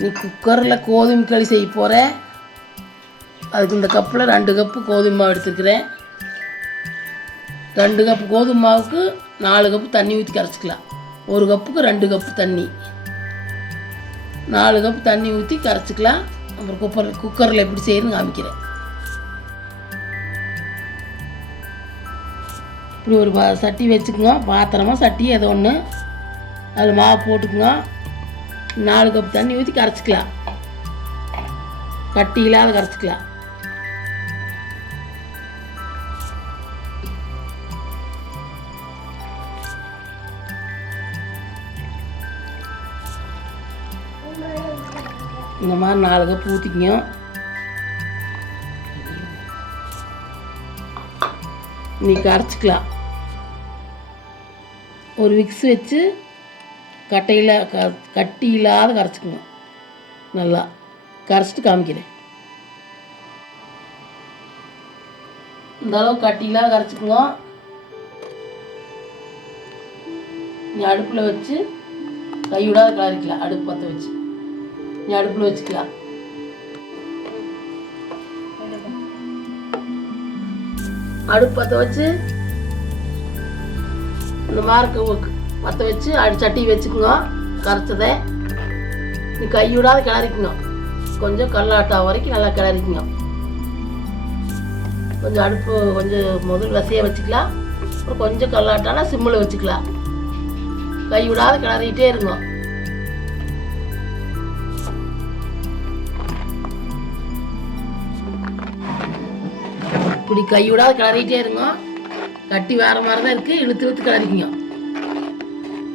நீ குக்கரில் கோதுமை களி செய்ய போகிற. அதுக்கு இந்த கப்பில் 2 கப்பு கோதுமை மாவு எடுத்துருக்கிறேன். 2 கப்பு கோதுமை மாவுக்கு 4 கப்பு தண்ணி ஊற்றி கரைச்சிக்கலாம். 1 கப்புக்கு 2 கப்பு தண்ணி, 4 கப்பு தண்ணி ஊற்றி கரைச்சிக்கலாம். அப்புறம் குக்கரில் எப்படி செய்யணும்னு காமிக்கிறேன். இப்படி ஒரு சட்டி வச்சுக்கோங்க, பாத்திரமா சட்டி ஏதோ ஒன்று. அதில் மாவு போட்டுக்குங்க. 4 கப்பு தண்ணி ஊற்றி கரைச்சிக்கலாம். கட்டி இல்லாத கரைச்சிக்கலாம். இந்த மாதிரி 4 கப்பு ஊற்றிக்கிங்க. நீ கரைச்சிக்கலாம். ஒரு விக்ஸ் வச்சு கட்டி இல்லாத கரைச்சிக்கணும். நல்லா கரைச்சிட்டு காமிக்கிறேன். இந்த அளவு கட்டி இல்லாத கரைச்சிக்கோங்க. நீ அடுப்பில் வச்சு கைவிடாத கிளறிக்கலாம். அடுப்பு பற்ற வச்சு நீ அடுப்பில் வச்சுக்கலாம். அடுப்பு பற்ற வச்சு இந்த மார்க்கு பற்ற வச்சு சட்டி வச்சுக்கோங்க. கரைச்சதை நீ கைவிடாத கிளறிக்குங்க. கொஞ்சம் கல்லாட்டா வரைக்கும் நல்லா கிளறிக்குங்க. கொஞ்சம் அடுப்பு கொஞ்சம் முதல் வசையாக வச்சுக்கலாம். அப்புறம் கொஞ்சம் கல்லாட்டானா சிம்மில் வச்சுக்கலாம். கைவிடாத கிளறிக்கிட்டே இருங்க. இப்படி கைவிடாத கிளறிக்கிட்டே இருங்க. கட்டி வேறு மாதிரி தான் இருக்குது. இழுத்து இழுத்து கிளறிக்குங்க.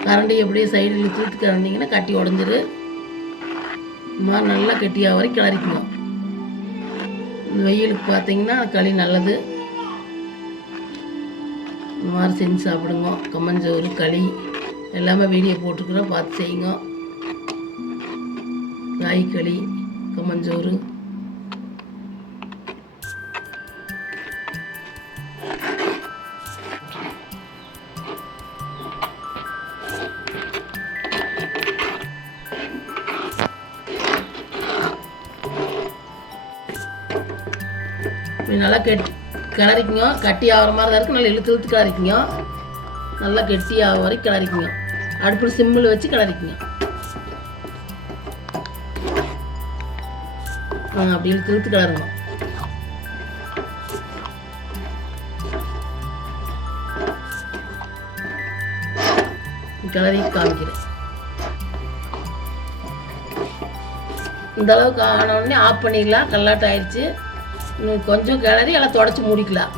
கரண்டி எப்படியே சைடு இழுத்து இழுத்து கிளறிங்கன்னா கட்டி உடஞ்சிரு. இந்த மாதிரி நல்லா கெட்டியாக வரைக்கும் கிளறிக்குங்க. இந்த வெயிலுக்கு பார்த்தீங்கன்னா களி நல்லது. இந்த மாதிரி செஞ்சு சாப்பிடுங்க. கம்மஞ்சோறு களி எல்லாமே வீடியோ போட்டுருக்குறோம், பார்த்து செய்யுங்க. காய் களி, கம்மஞ்சோறு. நல்லா கிளறிக்குங்க. கட்டி ஆகிற மாதிரி தான் இருக்குது. நல்லா இழுத்து இழுத்து கிளறிக்குங்க. நல்லா கெட்டி ஆகிற வரைக்கும் கிளறிக்குங்க. அடுப்பில் சிம்மில் வச்சு கிளறிக்குங்க. அப்படி இழுத்து இழுத்து கிளறுங்க. கிளறி காமிக்கிறேன். இந்த அளவுக்கு ஆன உடனே ஆஃப் பண்ணிடலாம். கல்லாட்டம் ஆயிடுச்சு. இன்னும் கொஞ்சம் கிளறி எல்லாம் தொடச்சி மூடிக்கலாம்.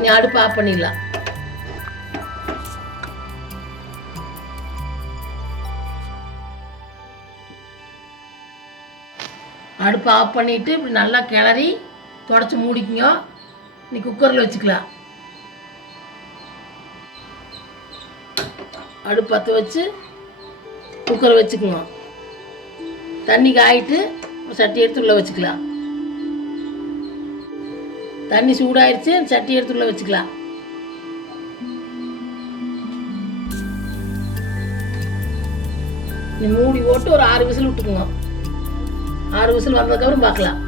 நீ அடுப்பு ஆஃப் பண்ணிடலாம். அடுப்பு ஆஃப் பண்ணிவிட்டு இப்படி நல்லா கிளறி தொடச்சி மூடிக்குங்க. நீ குக்கரில் வச்சுக்கலாம். அடுப்பு பற்ற வச்சு குக்கரை வச்சுக்குங்க. தண்ணி காயிட்டு சட்டி எடுத்து உள்ளே வச்சுக்கலாம். தண்ணி சூடாயிடுச்சு. சட்டி எடுத்து உள்ளே வச்சுக்கலாம். நீ மூடி போட்டு ஒரு 6 விசில் விட்டுக்குங்க. 6 விசில் வந்ததுக்கப்புறம் பார்க்கலாம்.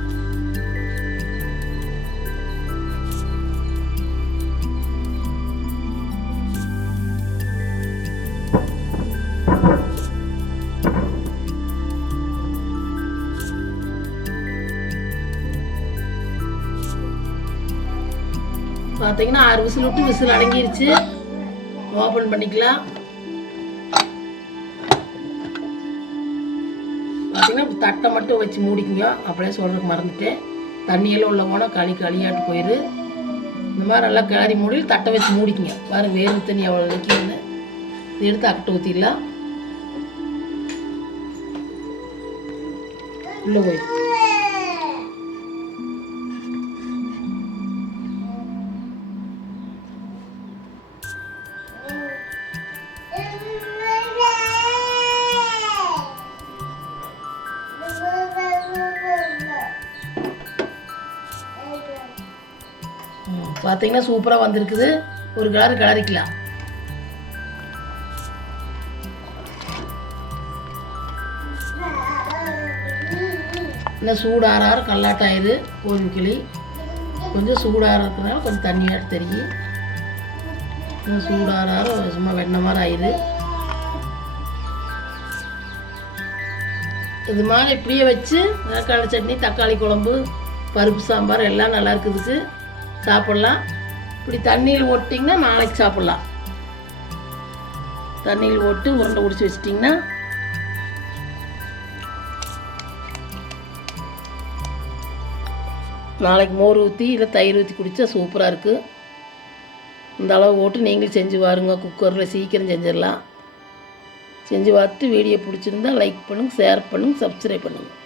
பார்த்தீங்கன்னா 6 விசில் விட்டு விசில் அடங்கிருச்சு. ஓப்பன் பண்ணிக்கலாம். பார்த்தீங்கன்னா தட்டை மட்டும் வச்சு மூடிக்குங்க. அப்படியே சொல்கிறதுக்கு மறந்துட்டேன். தண்ணியெல்லாம் உள்ள போனால் களியாட்டு போயிடு. இந்த மாதிரி நல்லா கிளறி மூடி தட்டை வச்சு மூடிக்குங்க. பாருங்க வேறு தண்ணி எவ்வளோ வைக்கணும்னு. இது எடுத்து அக்கட்டை ஊற்றிடலாம். உள்ளே போய் பார்த்தீங்கன்னா சூப்பராக வந்திருக்குது. ஒரு கிளறிக்கலாம். இன்னும் சூடார கல்லாட்டாயிரு கோவில் கிளி. கொஞ்சம் சூடாக இருக்கிறனால கொஞ்சம் தண்ணியாட்டு தெரியும். இன்னும் சூடார சும்மா வெண்ணெய் மாதிரி ஆயிரு. இது மாதிரி இப்படியே வச்சு கடலை சட்னி, தக்காளி குழம்பு, பருப்பு சாம்பார் எல்லாம் நல்லா இருக்குதுக்கு சாப்பிட்லாம். இப்படி தண்ணியில் ஓட்டிங்கன்னா நாளைக்கு சாப்பிட்லாம். தண்ணியில் ஓட்டு உருண்டை பிடிச்சி வச்சிட்டிங்கன்னா நாளைக்கு மோர் ஊற்றி இல்லை தயிர் ஊற்றி குடித்தா சூப்பராக இருக்குது. இந்த அளவு ஓட்டு நீங்களும் செஞ்சு பாருங்க. குக்கரில் சீக்கிரம் செஞ்சிடலாம். செஞ்சு பார்த்து வீடியோ பிடிச்சிருந்தா லைக் பண்ணுங்கள், ஷேர் பண்ணுங்கள், சப்ஸ்கிரைப் பண்ணுங்கள்.